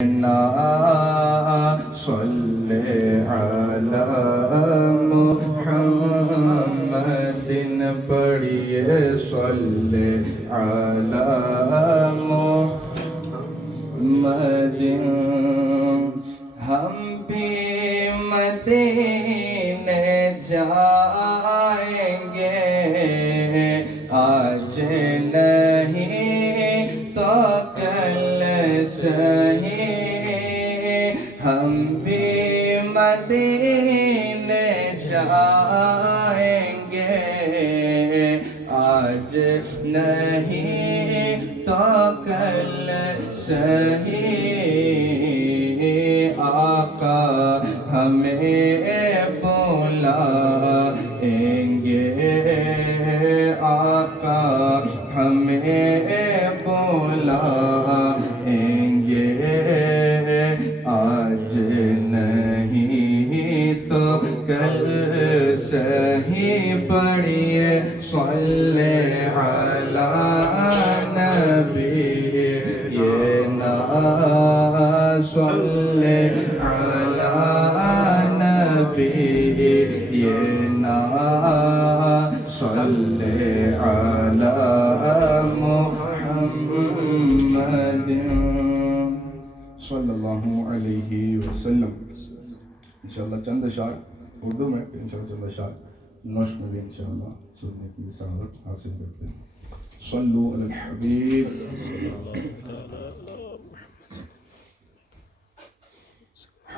صل علی محمد پڑھیے صل علی محمد ہم بھی مدینے جائیں گے آج نہیں تو کل سہی ہم بھی مدینے جائیں گے آج نہیں تو کل سہی آقا ہمیں بلائیں گے آقا ہمیں بلائیں گے آج نہیں تو کل سہی پڑھیے صلی علی نبینا صلی علی نبینا صلی علی محمد صلی اللہ علیہ وسلم. انشاءاللہ چند اشعار اردو میں پھر انشاءاللہ چند اشعار نشر میں بھی انشاءاللہ سننے کی سعادت حاصل کرتے ہیں. صلو علی الحبیب.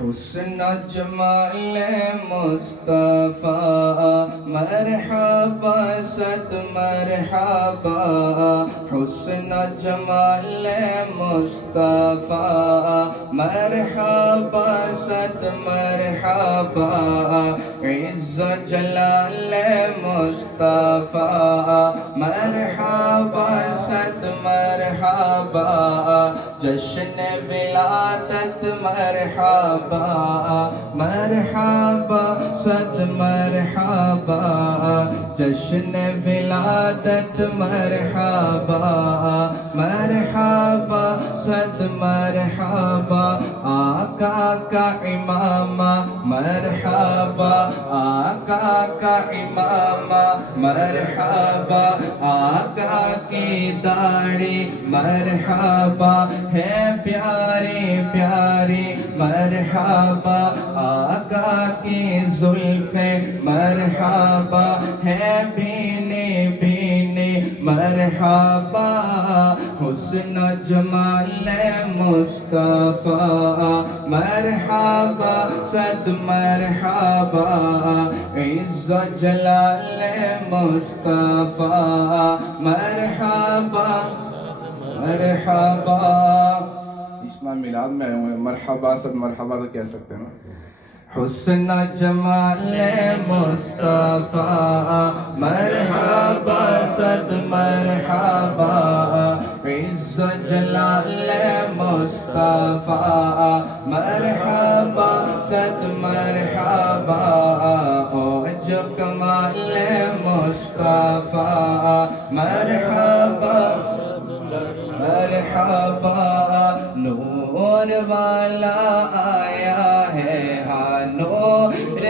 حسن جمال مصطفیٰ مرحبا صد مرحبا حسن جمال مصطفیٰ مرحبا صد مرحبا عز جلال مصطفیٰ مرحبا صد مرحبا جشن ولادت مرحبا مرحبا صد مرحبا جشن ولادت مرحبا مرحبا صد مرحبا آقا کا امامہ مرحبا آقا کا امامہ مرحبا آقا کی داڑھی مرحبا ہے پیاری پیاری مرحبا آقا کی زلفیں مرحبا ہے بھینے بھینے مرحبا حسن جمال مصطفیٰ مرحبا صد مرحبا عز جلال مصطفیٰ مرحبا مرحبا. اسلام میلاد میں آئے ہوئے مرحبا صد مرحبا تو کہہ سکتے ہیں نا. حسن جمال مصطفیٰ مرحبا صد مرحبا عز جلال مصطفیٰ مرحبا صد مرحبا اوج کمال مصطفیٰ مرحبا مرحبا نور والا آیا ہے ہاں نور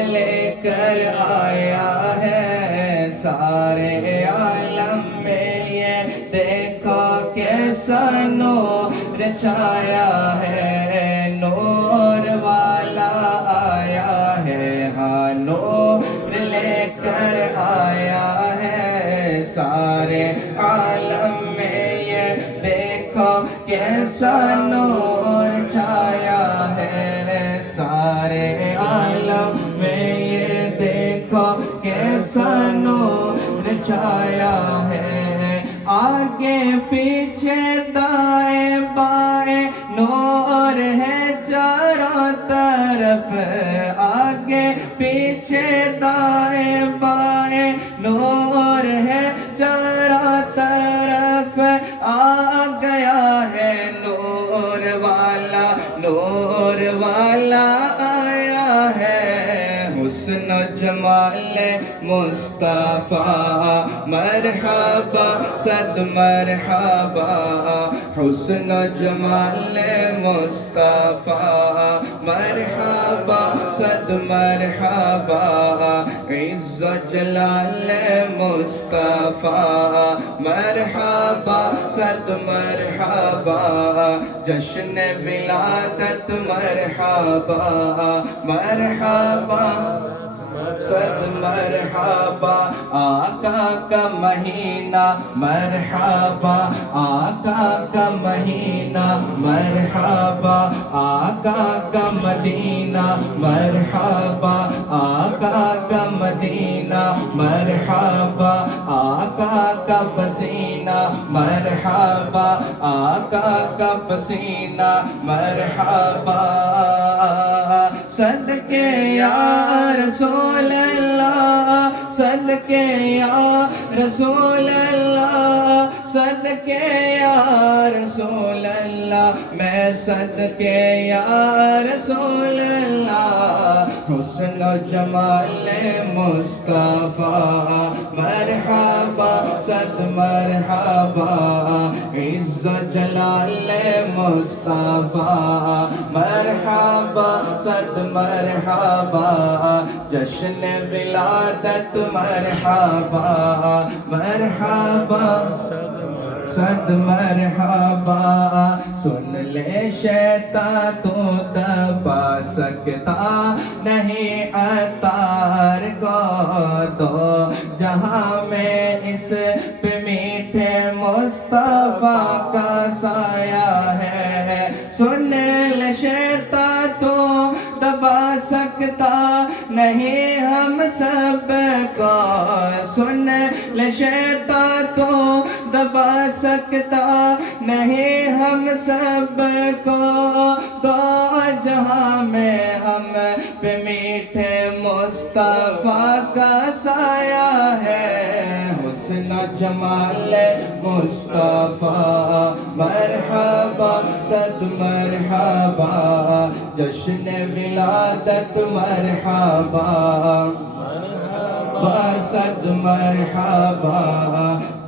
لے کر آیا ہے سارے عالم میں یہ دیکھو کیسا نور چھایا ہے نور والا آیا ہے ہاں نور لے کر آیا ہے سارے عالم میں یہ دیکھو کیسا نور چھایا ہے سارے عالم میں یہ دیکھو کیسا نور چھایا ہے آگے پیچھے دائیں بائیں نور ہے چاروں طرف آگے پیچھے دائیں بائیں نور ہے چاروں طرف آ گیا ہے نور والا آیا ہے حسن جمال مصطفیٰ مرحبا صد مرحبا حسن و جمال مصطفیٰ مرحبا صد مرحبا عز و جلال مصطفیٰ مرحبا صد مرحبا جشن ولادت مرحبا مرحبا صد مرحبا آقا کا مہینہ مرحبا آقا کا مہینہ مرحبا آقا کا مدینہ مرحبا آقا کا مدینہ مرحبا آقا کا پسینہ مرحبا آقا کا پسینہ مرحبا صدقے یا رسول اللہ صدقے یا رسول اللہ صدقے یا رسول اللہ میں صدقے یا رسول اللہ حسن و جمال مصطفیٰ مرحبا صد مرحبا عز و جلال مصطفیٰ مرحبا صد مرحبا جشن ولادت مرحبا مرحبا صد مرحبا سن لے شیطان تو دبا سکتا نہیں عطار کو تو جہاں میں اس پہ میٹھے مصطفیٰ کا سایہ ہے سن لے شیطان تو دبا سکتا نہیں ہم سب کو سن لے شیطان تو دبا سکتا نہیں ہم سب کو تو جہاں میں ہم پہ میٹھے مصطفیٰ کا سایہ ہے حسن و جمال مصطفیٰ مرحبا صد مرحبا جشن ولادت مرحبا صد مرحبا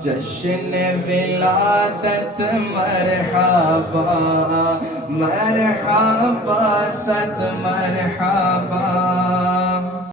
جشن ولادت مرحبا مرحبا صد مرحبا